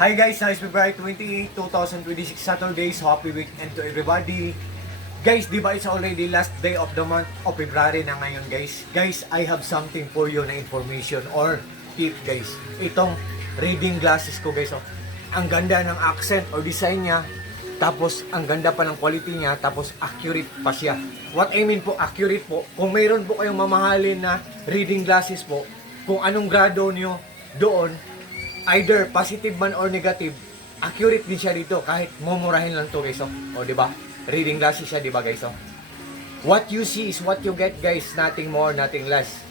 Hi guys, now is February 28, 2026, Saturday, so happy weekend to everybody. Guys, di ba it's already last day of the month of February na ngayon guys. Guys, I have something for you na information or tip guys. Itong reading glasses ko guys. Oh. Ang ganda ng accent or design niya. Tapos ang ganda pa ng quality niya. Tapos accurate pa siya. What I mean po, accurate po. Kung mayroon po kayong mamahalin na reading glasses po, kung anong grado niyo doon, either positive man or negative, accurate din siya dito kahit mumurahin lang to guys. O di ba? Reading glasses siya, di ba guys? What you see is what you get guys, nothing more, nothing less.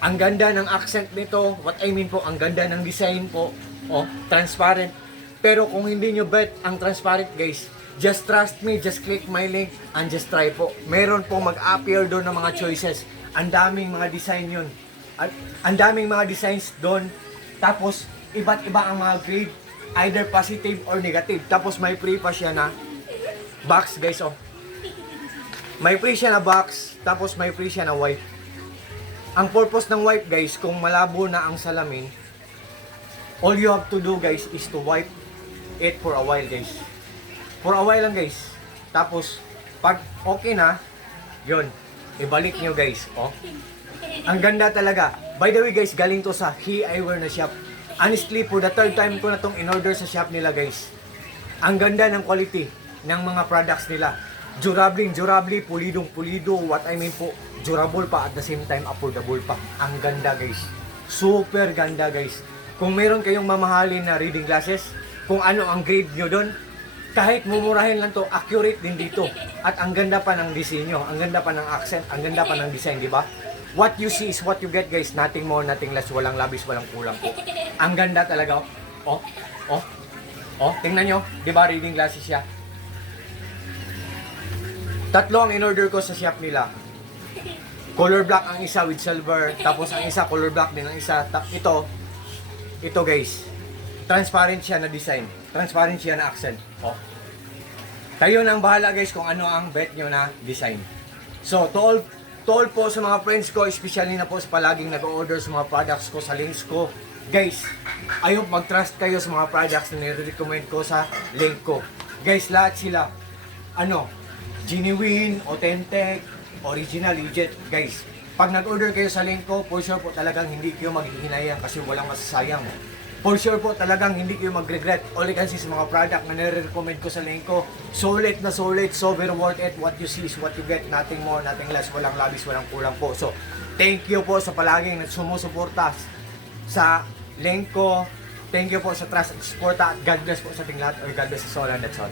Ang ganda ng accent nito, what I mean po, ang ganda ng design po. Transparent. Pero kung hindi nyo bet ang transparent guys, just trust me, just click my link and just try po. Meron po mag-appear doon ng mga choices. Ang daming mga design yun. Ang daming mga designs doon. Tapos iba't iba ang mga grade, either positive or negative. Tapos may free pa siya na box guys. May free siya na box, tapos may free siya na wipe. Ang purpose ng wipe guys, kung malabo na ang salamin, all you have to do guys is to wipe it for a while guys. For a while lang guys. Tapos pag okay na, yun, ibalik nyo guys. Ang ganda talaga. By the way guys, galing to sa He Eyewear na shop. Honestly, for the third time ko na tong in-order sa shop nila guys. Ang ganda ng quality ng mga products nila. Durable, pulidong-pulido. What I mean po, durable pa at the same time affordable pa. Ang ganda guys. Super ganda guys. Kung meron kayong mamahalin na reading glasses, kung ano ang grade nyo doon, kahit mumurahin lang to, accurate din dito. At ang ganda pa ng disenyo, ang ganda pa ng accent, ang ganda pa ng design, di ba? What you see is what you get guys. Nothing more, nothing less. Walang labis, walang kulang po. Ang ganda talaga. Tingnan nyo. Diba reading glasses siya? Tatlo ang in-order ko sa shop nila. Color black ang isa with silver. Tapos ang isa color black din ang isa. Ito guys. Transparent siya na design. Transparent siya na accent. Kayo na ang bahala guys kung ano ang bet nyo na design. So, to all po sa mga friends ko, especially na po sa palaging nag-order sa mga products ko, sa links ko. Guys, ayaw mag-trust kayo sa mga products na nire-recommend ko sa link ko. Guys, lahat sila, genuine, authentic, original, legit. Guys, pag nag-order kayo sa link ko, for sure po talagang hindi kayo maghihinayang kasi walang masasayang. For sure po talagang hindi kayo mag-regret. All you can see sa mga product na nire-recommend ko sa link ko, solid na solid, so very worth it. What you see is what you get, nothing more, nothing less. Walang labis, walang kulang po. So, thank you po sa palaging sumusuporta sa link ko. Thank you po sa trust at support. God bless po sa ating lahat. Or God bless us all and that's all.